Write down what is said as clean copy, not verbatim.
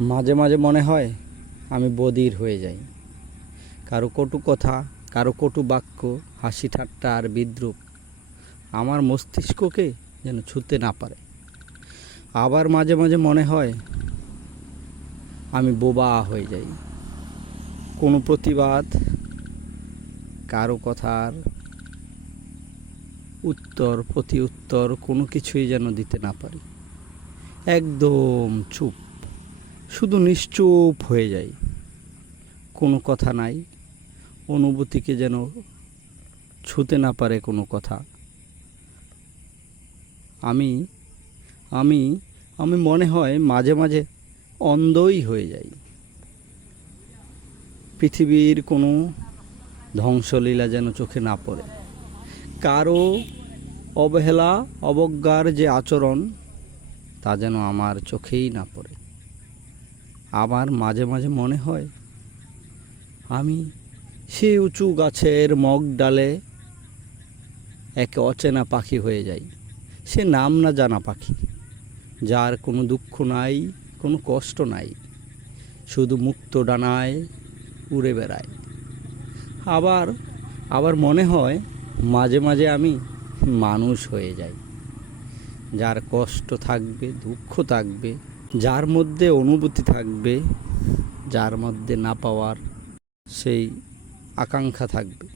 মাঝে মাঝে মনে হয় আমি বধির হয়ে যাই। কারো কটু কথা, কারো কটু বাক্য, হাসি ঠাট্টা আর বিদ্রূপ আমার মস্তিষ্ককে যেন ছুঁতে না পারে। আবার মাঝে মাঝে মনে হয় আমি বোবা হয়ে যাই। কোনো প্রতিবাদ, কারো কথার উত্তর প্রতি উত্তর কোনো কিছুই যেন দিতে না পারি। একদম চুপ, শুধু নিশ্চুপ হয়ে যাই। কোনো কথা নাই, অনুভূতিকে যেন ছুঁতে না পারে কোনো কথা। আমি আমি আমি মনে হয় মাঝে মাঝে অন্ধই হয়ে যাই। পৃথিবীর কোনো ধ্বংসলীলা যেন চোখে না পড়ে। কারো অবহেলা অবজ্ঞার যে আচরণ, তা যেন আমার চোখেই না পড়ে। আবার মাঝে মাঝে মনে হয় আমি সে উঁচু গাছের মগ ডালে এক অচেনা পাখি হয়ে যাই। সে নাম না জানা পাখি, যার কোনো দুঃখ নাই, কোনো কষ্ট নাই, শুধু মুক্ত ডানায় উড়ে বেড়ায়। আবার আবার মনে হয় মাঝে মাঝে আমি মানুষ হয়ে যাই, যার কষ্ট থাকবে, দুঃখ থাকবে, যার মধ্যে অনুভূতি থাকবে, যার মধ্যে না পাওয়ার সেই আকাঙ্ক্ষা থাকবে।